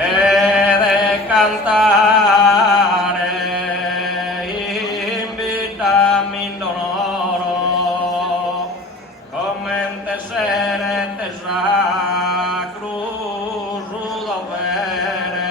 He de cantare in vita mindonoro come te sere te sacro dovere.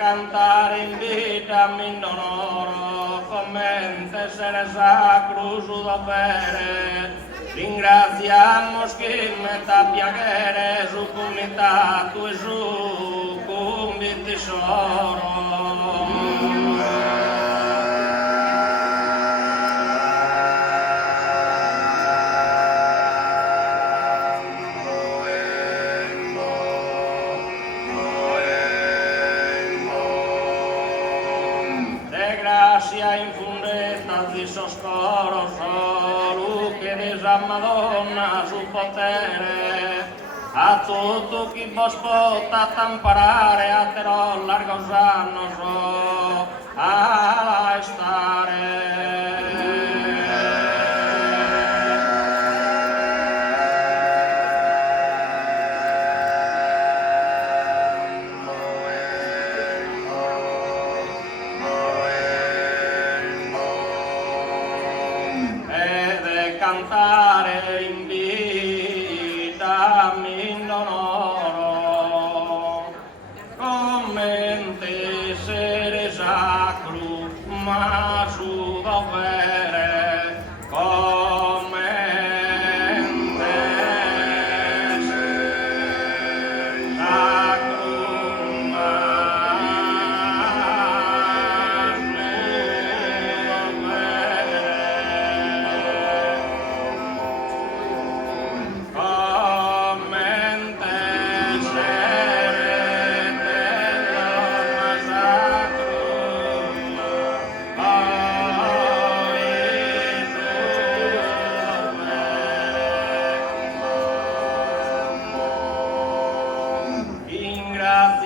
Cantare in vita mindonoro come te sere sacro dovere. Ringraziamos che metà piacere su comunità tu e su con tesoro. Gracia infundeta di socorro solo che desa Madonna su potere a tutto chi vos potat amparare a terò largos annos a stare. Cantare in vita mindonoro come te sere sacro ma su dovere come te sere sacro ma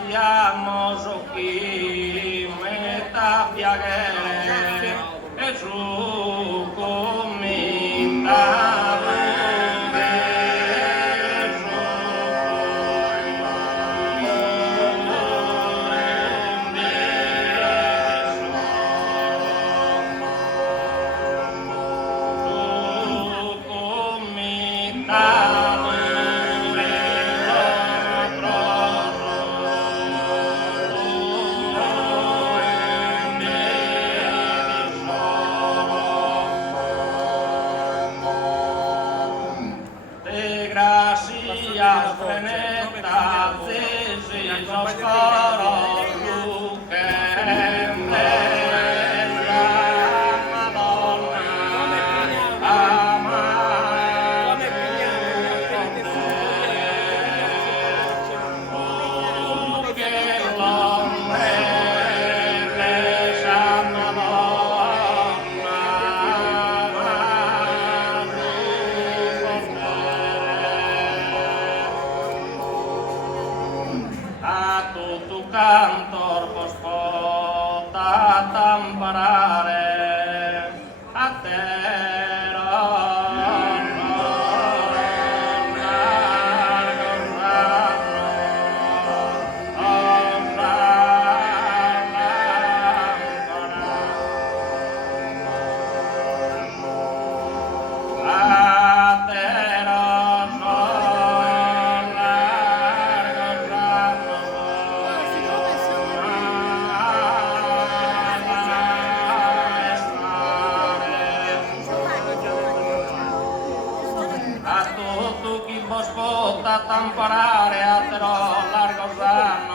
ringraziamos chi metà piacere e su comunità. Gracias, Veneta, Sisi, Socorro, Luque, Mesa, Madonna, Amare, Luque, l'ombre, Mesa, Madonna, a tutto cantor vos potat amparare a terra. A tutto chi vos potat amparare a terò largos annos